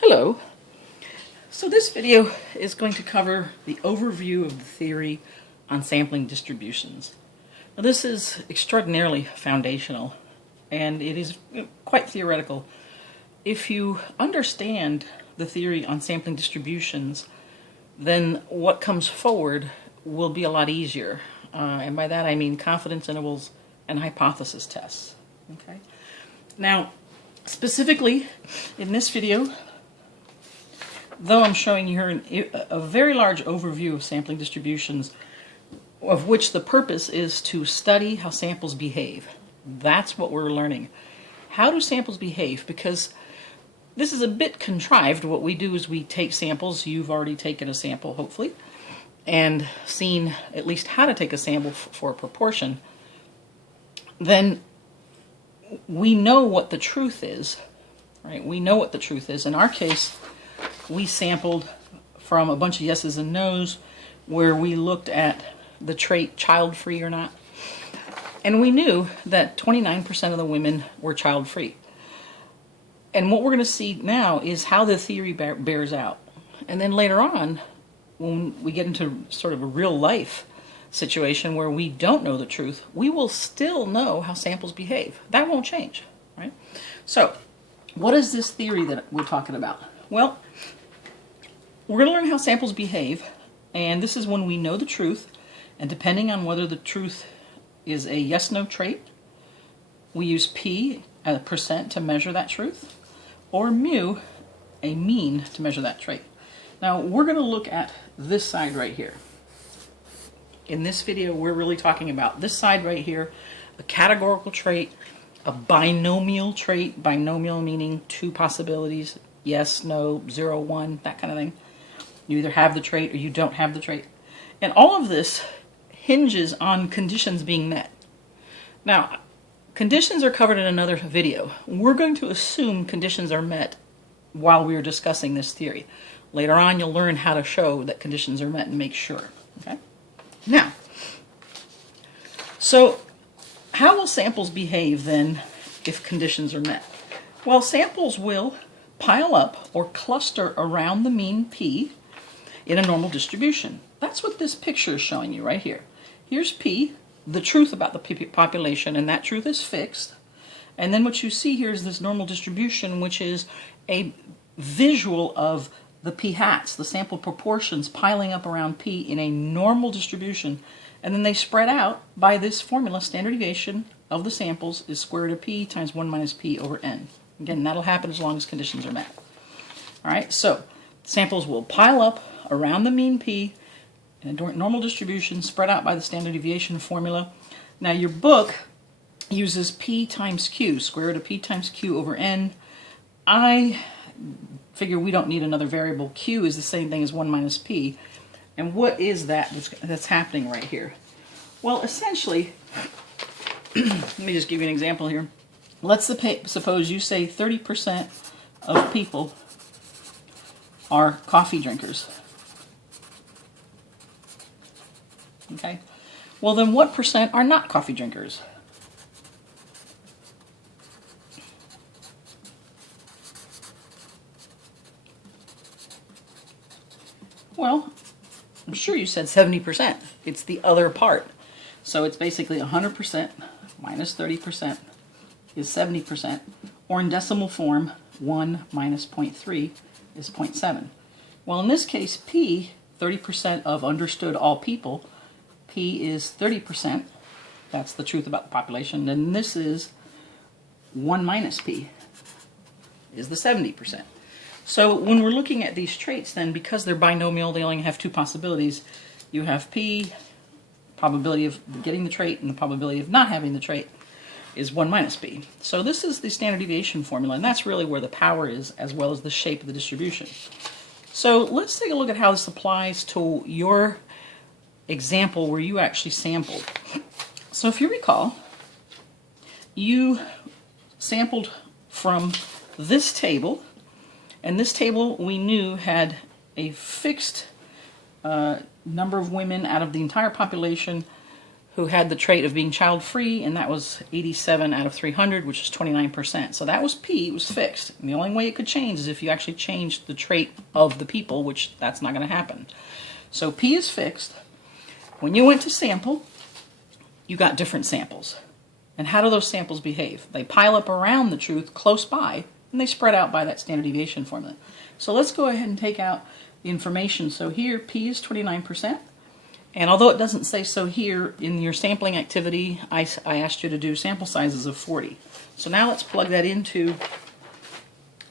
Hello. So this video is going to cover the overview of the theory on sampling distributions. Now this is extraordinarily foundational and it is quite theoretical. If you understand the theory on sampling distributions, then what comes forward will be a lot easier. And by that I mean confidence intervals and hypothesis tests. Okay. Now, specifically in this video, though I'm showing you here a very large overview of sampling distributions, of which the purpose is to study how samples behave. That's what we're learning. How do samples behave? Because this is a bit contrived. What we do is we take samples. You've already taken a sample, hopefully, and seen at least how to take a sample for a proportion. Then we know what the truth is, right? We know what the truth is. In our case, we sampled from a bunch of yeses and nos where we looked at the trait child-free or not. And we knew that 29% of the women were child-free. And what we're going to see now is how the theory bears out. And then later on, when we get into sort of a real-life situation where we don't know the truth, we will still know how samples behave. That won't change, right? So, what is this theory that we're talking about? Well, we're going to learn how samples behave, and this is when we know the truth, and depending on whether the truth is a yes-no trait, we use p, a percent, to measure that truth, or mu, a mean, to measure that trait. Now, we're going to look at this side right here. In this video, we're really talking about this side right here, a categorical trait, a binomial trait, binomial meaning two possibilities, yes, no, 0, 1, that kind of thing. You either have the trait or you don't have the trait. And all of this hinges on conditions being met. Now, conditions are covered in another video. We're going to assume conditions are met while we are discussing this theory. Later on, you'll learn how to show that conditions are met and make sure. Okay? Now, so how will samples behave then if conditions are met? Well, samples will pile up or cluster around the mean p in a normal distribution. That's what this picture is showing you right here. Here's p, the truth about the population, and that truth is fixed. And then what you see here is this normal distribution, which is a visual of the p hats, the sample proportions piling up around p in a normal distribution, and then they spread out by this formula. Standard deviation of the samples is square root of p times 1 minus p over n. Again, that'll happen as long as conditions are met. All right, so samples will pile up around the mean p in a normal distribution spread out by the standard deviation formula. Now, your book uses p times q, square root of p times q over n. I figure we don't need another variable. Q is the same thing as 1 minus p. And what is that that's happening right here? Well, essentially, let me just give you an example here. Let's suppose you say 30% of people are coffee drinkers. Okay? Well, then what percent are not coffee drinkers? Well, I'm sure you said 70%. It's the other part. So it's basically 100% minus 30% is 70%, or in decimal form, 1 minus 0.3 is 0.7. Well, in this case, p, 30% of understood all people, p is 30%. That's the truth about the population. And this is 1 minus p is the 70%. So when we're looking at these traits, then, because they're binomial, they only have two possibilities. You have p, probability of getting the trait, and the probability of not having the trait is 1 minus p. So this is the standard deviation formula, and that's really where the power is, as well as the shape of the distribution. So let's take a look at how this applies to your example where you actually sampled. So if you recall, you sampled from this table, and this table we knew had a fixed number of women out of the entire population who had the trait of being child-free, and that was 87 out of 300, which is 29%. So that was P, it was fixed. And the only way it could change is if you actually changed the trait of the people, which that's not going to happen. So P is fixed. When you went to sample, you got different samples. And how do those samples behave? They pile up around the truth close by, and they spread out by that standard deviation formula. So let's go ahead and take out the information. So here, P is 29%. And although it doesn't say so here, in your sampling activity, I asked you to do sample sizes of 40. So now let's plug that into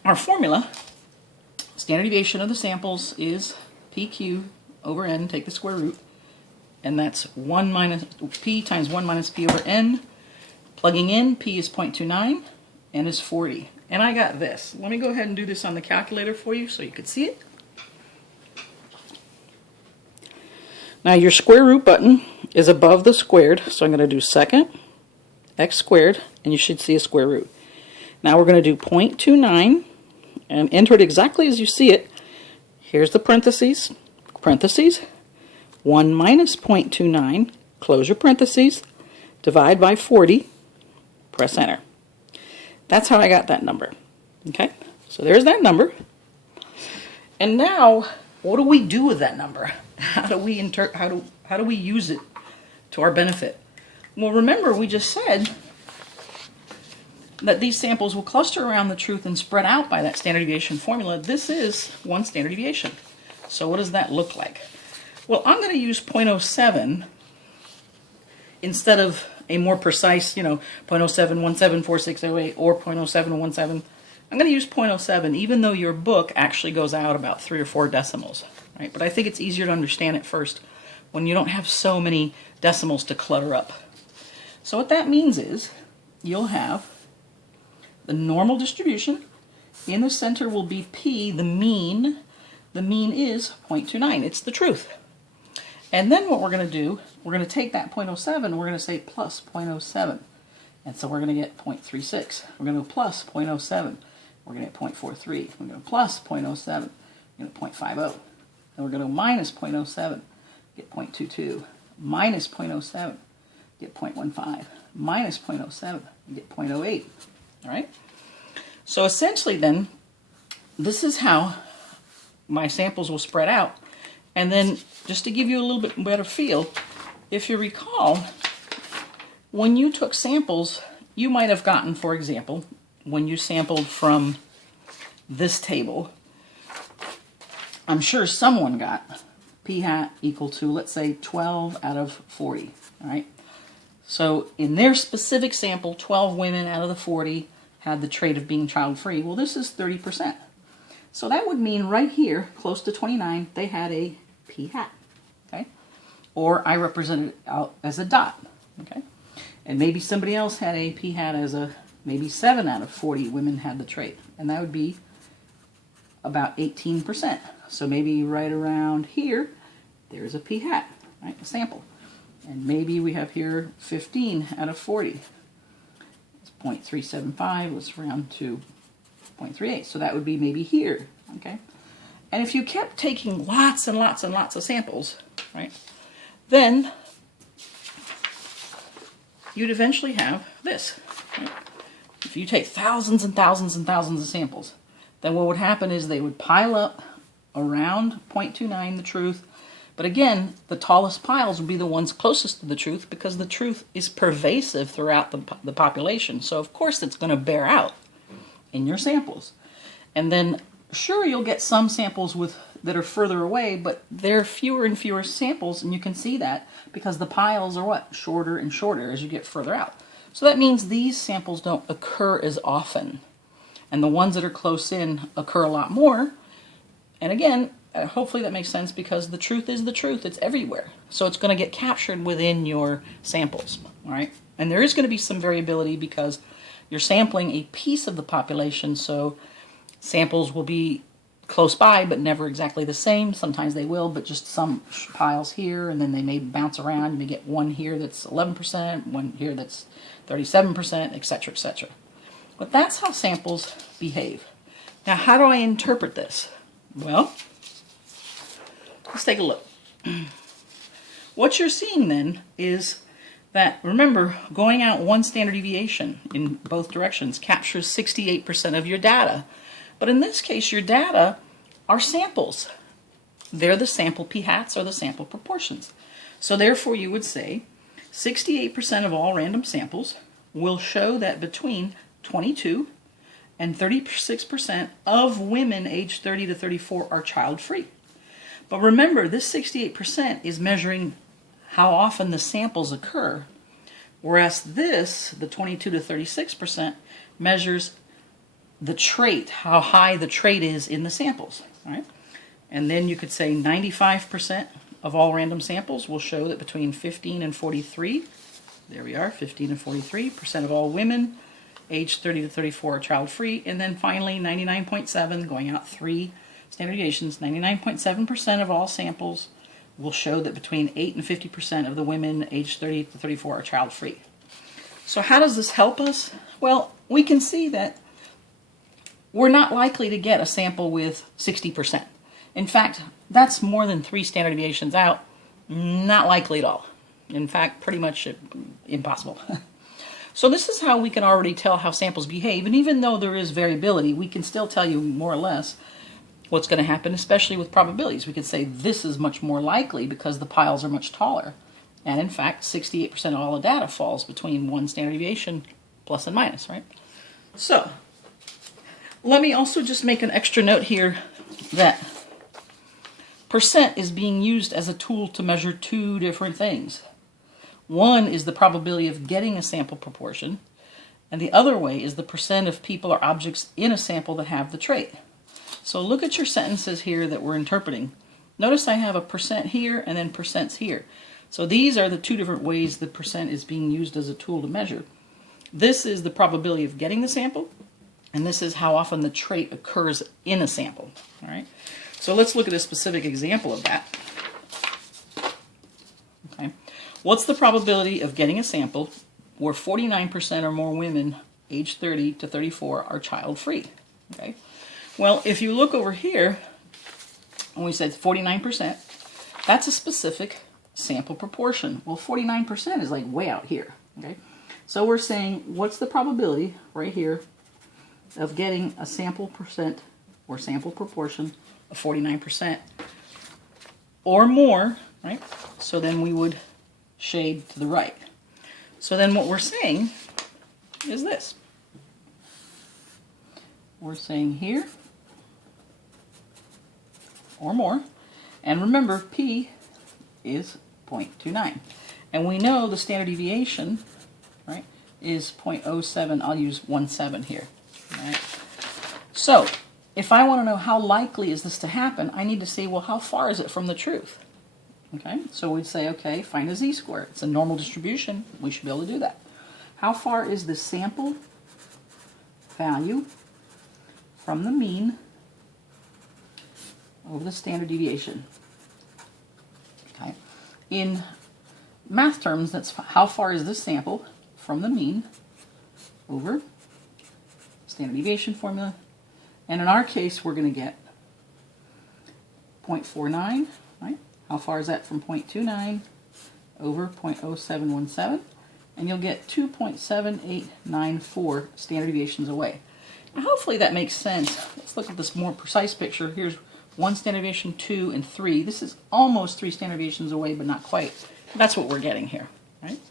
our formula. Standard deviation of the samples is PQ over N, take the square root, and that's 1 minus P times 1 minus P over N. Plugging in, P is 0.29, N is 40. And I got this. Let me go ahead and do this on the calculator for you so you can see it. Now your square root button is above the squared, so I'm going to do second x squared, and you should see a square root. Now we're going to do 0.29 and enter it exactly as you see it. Here's the parentheses, 1 minus 0.29, close your parentheses, divide by 40, press enter. That's how I got that number. Okay, so there's that number. And now, what do we do with that number? How do we use it to our benefit? Well, remember we just said that these samples will cluster around the truth and spread out by that standard deviation formula. This is one standard deviation. So what does that look like? Well, I'm going to use 0.07 instead of a more precise, 0.07174608 or 0.0717. I'm going to use 0.07, even though your book actually goes out about 3 or 4 decimals. Right? But I think it's easier to understand it first when you don't have so many decimals to clutter up. So what that means is you'll have the normal distribution. In the center will be P, the mean. The mean is 0.29. It's the truth. And then what we're going to do, we're going to take that 0.07 and we're going to say plus 0.07. And so we're going to get 0.36. We're going to go plus 0.07. We're going to get 0.43. We're going to go plus 0.07. We're going to get 0.50. And we're going to go minus 0.07, get 0.22, minus 0.07, get 0.15, minus 0.07, get 0.08. All right? So essentially then, this is how my samples will spread out. And then, just to give you a little bit better feel, if you recall, when you took samples, you might have gotten, for example, when you sampled from this table, I'm sure someone got p hat equal to, let's say, 12 out of 40, all right? So in their specific sample, 12 women out of the 40 had the trait of being child-free. Well, this is 30%. So that would mean right here, close to 29, they had a p hat, okay? Or I represented it out as a dot, okay? And maybe somebody else had a p hat as a, maybe 7 out of 40 women had the trait. And that would be about 18%. So maybe right around here, there's a p hat, right, a sample. And maybe we have here 15 out of 40. It's 0.375, let's round to 0.38. So that would be maybe here, okay? And if you kept taking lots and lots and lots of samples, right, then you'd eventually have this. Right? If you take thousands and thousands and thousands of samples, then what would happen is they would pile up around 0.29, the truth. But again, the tallest piles would be the ones closest to the truth because the truth is pervasive throughout the population. So of course it's going to bear out in your samples. And then sure, you'll get some samples that are further away, but there are fewer and fewer samples, and you can see that because the piles are what? Shorter and shorter as you get further out. So that means these samples don't occur as often. And the ones that are close in occur a lot more. And again, hopefully that makes sense because the truth is the truth. It's everywhere. So it's going to get captured within your samples, all right? And there is going to be some variability because you're sampling a piece of the population, so samples will be close by but never exactly the same. Sometimes they will, but just some piles here, and then they may bounce around. You may get one here that's 11%, one here that's 37%, etc., etc. But that's how samples behave. Now, how do I interpret this? Well, let's take a look. What you're seeing then is that, remember, going out one standard deviation in both directions captures 68% of your data. But in this case, your data are samples. They're the sample p-hats or the sample proportions. So therefore you would say 68% of all random samples will show that between 22 and 36% of women aged 30 to 34 are child-free. But remember, this 68% is measuring how often the samples occur, whereas this, the 22 to 36%, measures the trait, how high the trait is in the samples, right? And then you could say 95% of all random samples will show that between 15 and 43, there we are, 15 and 43% of all women aged 30 to 34 are child-free. And then finally 99.7, going out 3 standard deviations, 99.7% of all samples will show that between 8 and 50% of the women aged 30 to 34 are child-free. So how does this help us? Well, we can see that we're not likely to get a sample with 60%. In fact, that's more than 3 standard deviations out. Not likely at all. In fact, pretty much impossible. So this is how we can already tell how samples behave. And even though there is variability, we can still tell you more or less what's going to happen, especially with probabilities. We could say this is much more likely because the piles are much taller. And in fact, 68% of all the data falls between 1 standard deviation plus and minus, right? So let me also just make an extra note here that percent is being used as a tool to measure 2 different things. One is the probability of getting a sample proportion, and the other way is the percent of people or objects in a sample that have the trait. So look at your sentences here that we're interpreting. Notice I have a percent here and then percents here. So these are the 2 different ways the percent is being used as a tool to measure. This is the probability of getting the sample, and this is how often the trait occurs in a sample. All right. So let's look at a specific example of that. Okay. What's the probability of getting a sample where 49% or more women aged 30 to 34 are child-free? Okay. Well, if you look over here, and we said 49%, that's a specific sample proportion. Well, 49% is like way out here. Okay. So we're saying, what's the probability right here of getting a sample percent or sample proportion of 49% or more, right? So then we would shade to the right. So then what we're saying is this. We're saying here or more, and remember P is 0.29. And we know the standard deviation, right, is 0.07. I'll use 17 here. Right? So if I want to know how likely is this to happen, I need to say, well, how far is it from the truth? Okay, so we'd say, okay, find a z-square. It's a normal distribution. We should be able to do that. How far is the sample value from the mean over the standard deviation? Okay, in math terms, that's how far is this sample from the mean over standard deviation formula. And in our case, we're going to get 0.49, right? How far is that from 0.29 over 0.0717? And you'll get 2.7894 standard deviations away. Now, hopefully that makes sense. Let's look at this more precise picture. Here's 1 standard deviation, 2, and 3. This is almost 3 standard deviations away, but not quite. That's what we're getting here, right?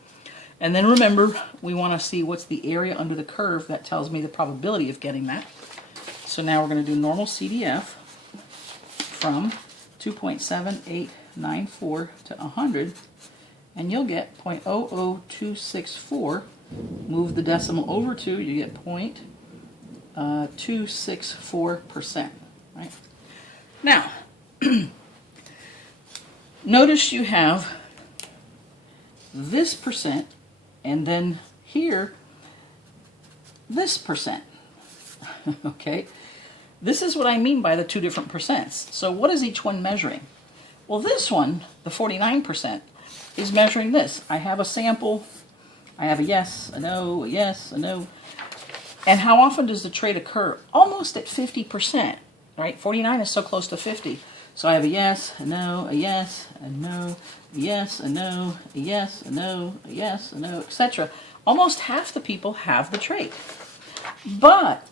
And then remember, we want to see what's the area under the curve. That tells me the probability of getting that. So now we're going to do normal CDF from 2.7894 to 100, and you'll get 0.00264. Move the decimal over 2, you get 0.264%. Right? Now, notice you have this percent, and then here, this percent. Okay? This is what I mean by the 2 different percents. So what is each one measuring? Well, this one, the 49%, is measuring this. I have a sample, I have a yes, a no, a yes, a no. And how often does the trait occur? Almost at 50%, right? 49 is so close to 50. So I have a yes, a no, a yes, a no, a yes, a no, a yes, a no, a yes, a no, etc. Almost half the people have the trait. But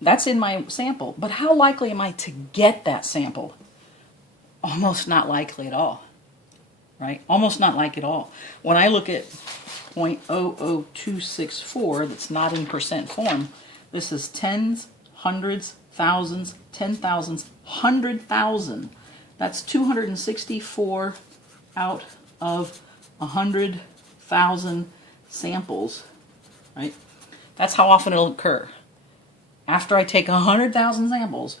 that's in my sample. But how likely am I to get that sample? Almost not likely at all. Right? Almost not like at all. When I look at 0.00264 that's not in percent form, this is tens, hundreds, thousands, 10,000s, 100,000. That's 264 out of 100,000 samples, right? That's how often it'll occur. After I take 100,000 samples,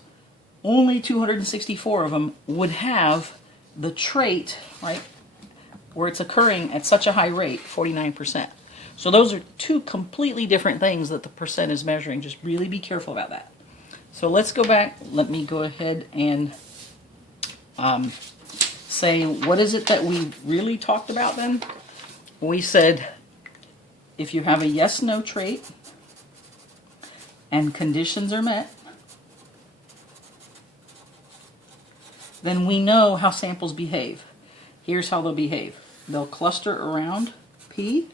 only 264 of them would have the trait, right, where it's occurring at such a high rate, 49%. So those are two completely different things that the percent is measuring. Just really be careful about that. So let's go back. Let me go ahead and say, what is it that we really talked about then? We said if you have a yes-no trait and conditions are met, then we know how samples behave. Here's how they'll behave. They'll cluster around P,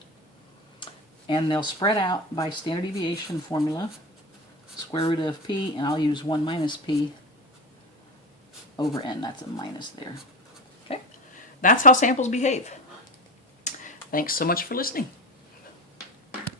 and they'll spread out by standard deviation formula, square root of P, and I'll use 1 minus P over N. That's a minus there. Okay? That's how samples behave. Thanks so much for listening.